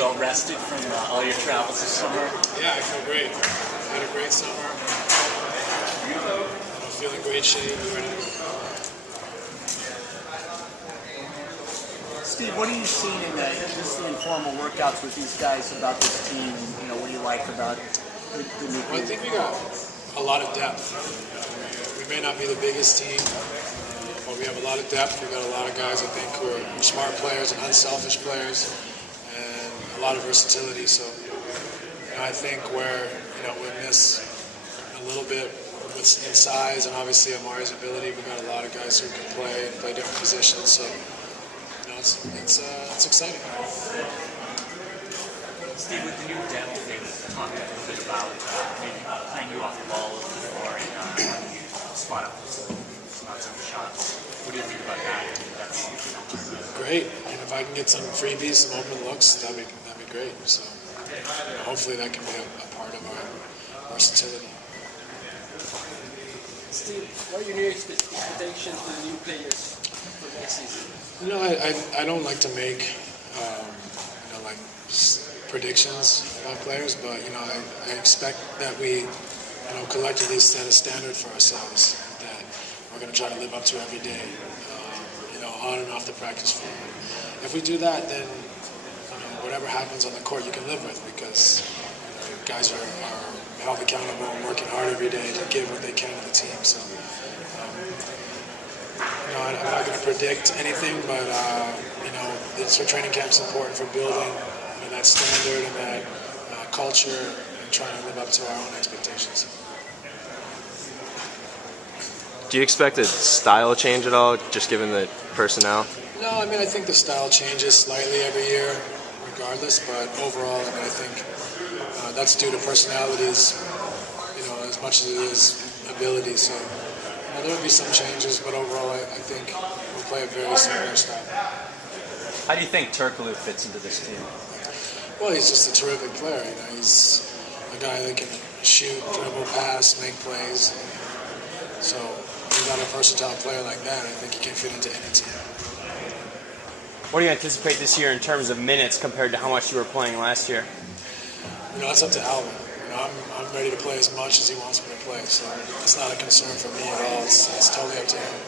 well rested from all your travels this summer? Yeah, I feel great. I had a great summer. I'm feeling great shape. Ready to go. Steve, what are you seeing in just the informal workouts with these guys about this team? What do you like about the new Well, I think we got a lot of depth. We may not be the biggest team, but we have a lot of depth. We've got a lot of guys, I think, who are smart players and unselfish players, and a lot of versatility. So, I think where we miss a little bit in size and obviously Amari's ability, we've got a lot of guys who can play and play different positions. So, it's exciting. Steve, with the new depth, they talked a little bit about maybe playing you off the ball a little bit more and spot up some shots. What do you think about that? Great. And if I can get some freebies, some open looks, that'd be great. So hopefully that can be a part of our versatility. Steve, what are your new expectations for the new players for next season? I don't like to make predictions about players, but I expect that we collectively set a standard for ourselves that we're going to try to live up to every day, on and off the practice field. If we do that, then whatever happens on the court you can live with, because guys are held accountable and working hard every day to give what they can to the team. So I'm not going to predict anything, but so training camp's important for building that standard and that culture and trying to live up to our own expectations. Do you expect a style change at all, just given the personnel? No, I think the style changes slightly every year, regardless. But overall, I think that's due to personalities, as much as it is ability. So there will be some changes, but overall, I think we'll play a very similar style. How do you think Turkoglu fits into this team? Well, he's just a terrific player. He's a guy that can shoot, dribble, pass, make plays. So you've got a versatile player like that, I think he can fit into any team. What do you anticipate this year in terms of minutes compared to how much you were playing last year? That's up to Alvin. I'm ready to play as much as he wants me to play, so it's not a concern for me at all. It's totally up to him.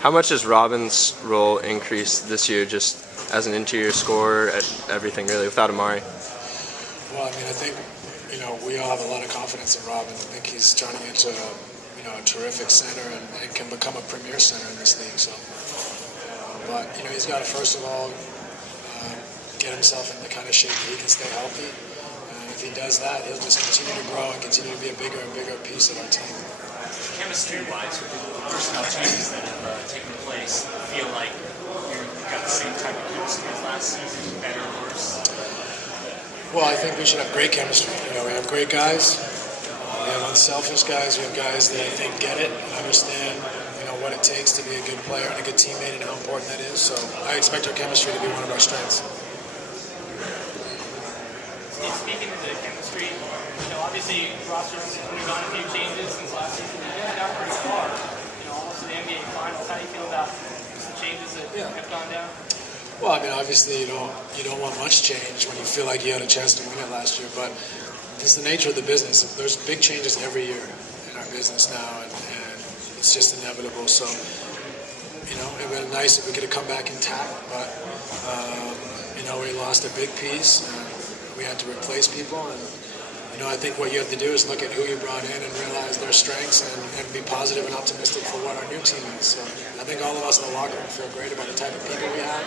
How much has Robin's role increased this year, just as an interior scorer, at everything really, without Amari? Well, I think we all have a lot of confidence in Robin. I think he's turning into a terrific center and can become a premier center in this league. So, but he's got to first of all get himself in the kind of shape that he can stay healthy. And if he does that, he'll just continue to grow and continue to be a bigger and bigger piece of our team. Chemistry-wise, with the personnel changes that have taken place, I feel like you've got the same type of chemistry as last season, better or worse? Well, I think we should have great chemistry. We have great guys. We have unselfish guys. We have guys that I think get it and understand, what it takes to be a good player and a good teammate and how important that is. So I expect our chemistry to be one of our strengths. Steve, speaking of the chemistry, obviously roster's gone a few changes since last season. You guys got pretty far, almost to the NBA Finals. How do you feel about some changes that have gone down? Well, obviously you don't want much change when you feel like you had a chance to win it last year, but it's the nature of the business. There's big changes every year in our business now, and it's just inevitable. So, it would have been nice if we could have come back intact, but we lost a big piece, and we had to replace people. And I think what you have to do is look at who you brought in and realize their strengths and be positive and optimistic for what our new team is. So I think all of us in the locker room feel great about the type of people we have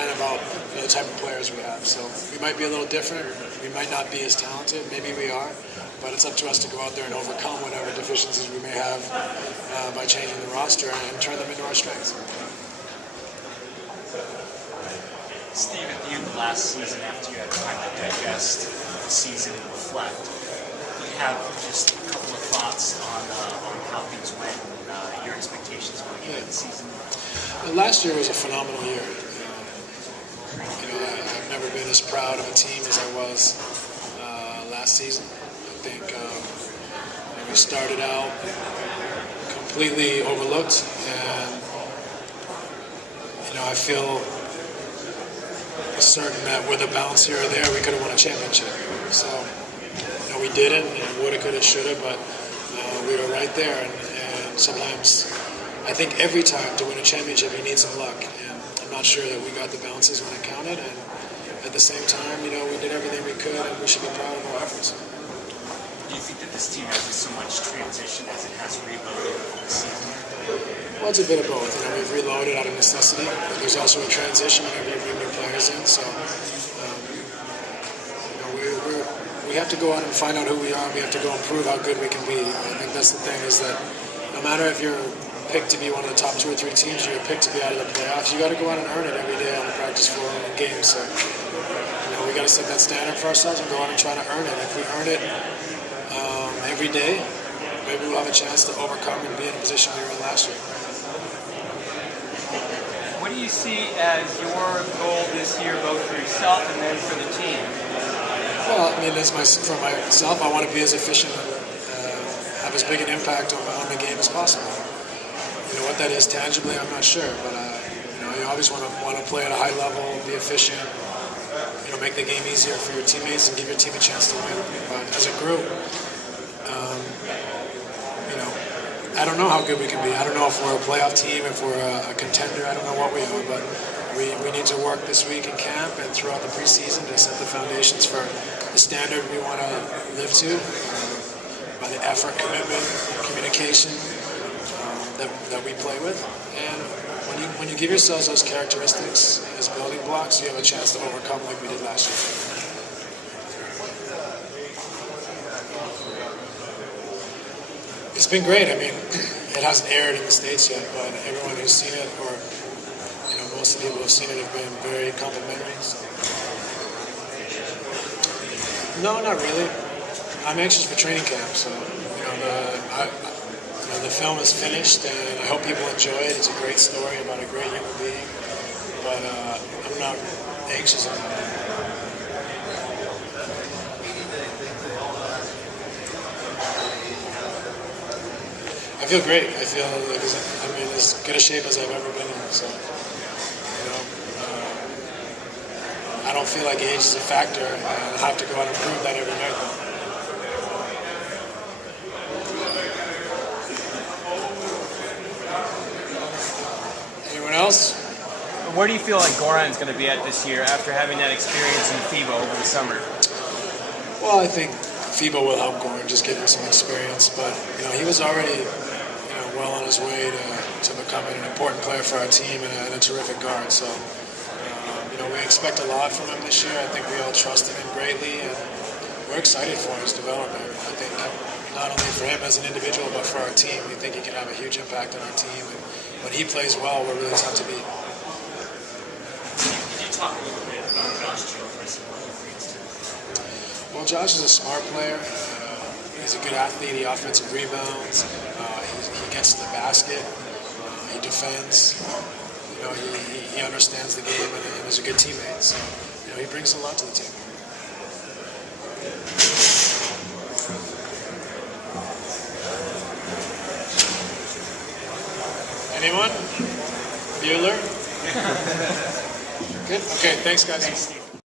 and about the type of players we have. So we might be a little different. We might not be as talented. Maybe we are. But it's up to us to go out there and overcome whatever deficiencies we may have by changing the roster and turn them into our strengths. Steve, at the end of last season, after you had time to digest the season and reflect, do you have just a couple of thoughts on how things went and your expectations going into the season? Last year was a phenomenal year. I've never been as proud of a team as I was last season. I think we started out completely overlooked, and I feel certain that with a bounce here or there, we could have won a championship. So, we didn't, woulda, coulda, shoulda, but we were right there. And sometimes, I think every time to win a championship, you need some luck. And I'm not sure that we got the bounces when it counted. And at the same time, we did everything we could, and we should be proud of our efforts. Do you think that this team has so much transition as it has reloaded this season? Well, it's a bit of both. We've reloaded out of necessity, but there's also a transition whenever you bring new players in. So, we have to go out and find out who we are. We have to go and prove how good we can be. I think that's the thing, is that no matter if you're picked to be one of the top 2 or 3 teams, or you're picked to be out of the playoffs, you got to go out and earn it every day on the practice floor and in games. So, we got to set that standard for ourselves and go out and try to earn it. If we earn it every day, maybe we'll have a chance to overcome and be in a position we were in last year. What do you see as your goal this year, both for yourself and then for the team? Well, for myself, I want to be as efficient and have as big an impact on the game as possible. What that is tangibly, I'm not sure, but you always want to play at a high level, be efficient, make the game easier for your teammates and give your team a chance to win. But as a group, I don't know how good we can be. I don't know if we're a playoff team, if we're a contender. I don't know what we are, but we need to work this week in camp and throughout the preseason to set the foundations for the standard we want to live to, by the effort, commitment, communication that we play with. And when you give yourselves those characteristics as building blocks, you have a chance to overcome like we did last year. It's been great. It hasn't aired in the States yet, but everyone who's seen it, or most of the people who have seen it, have been very complimentary. So. No, not really. I'm anxious for training camp, so the film is finished, and I hope people enjoy it. It's a great story about a great human being, but I'm not anxious about it. I feel great. I feel like I'm in as good a shape as I've ever been in. So, I don't feel like age is a factor, and I have to go out and prove that every night. Anyone else? Where do you feel like Goran's going to be at this year after having that experience in FIBA over the summer? Well, I think FIBA will help Goran, just give him some experience. But he was already well on his way to becoming an important player for our team and a terrific guard. So we expect a lot from him this year. I think we all trust in him greatly, and we're excited for his development. I think not only for him as an individual, but for our team. We think he can have a huge impact on our team, and when he plays well, we're really tough to beat. Could you talk a little bit about Josh Gilchrist and what he brings to the team? Well, Josh is a smart player. He's a good athlete. He offensive rebounds. He gets to the basket. He defends. He understands the game and is a good teammate. So, he brings a lot to the team. Anyone? Bueller? Good? Okay, thanks, guys. Thanks, Steve.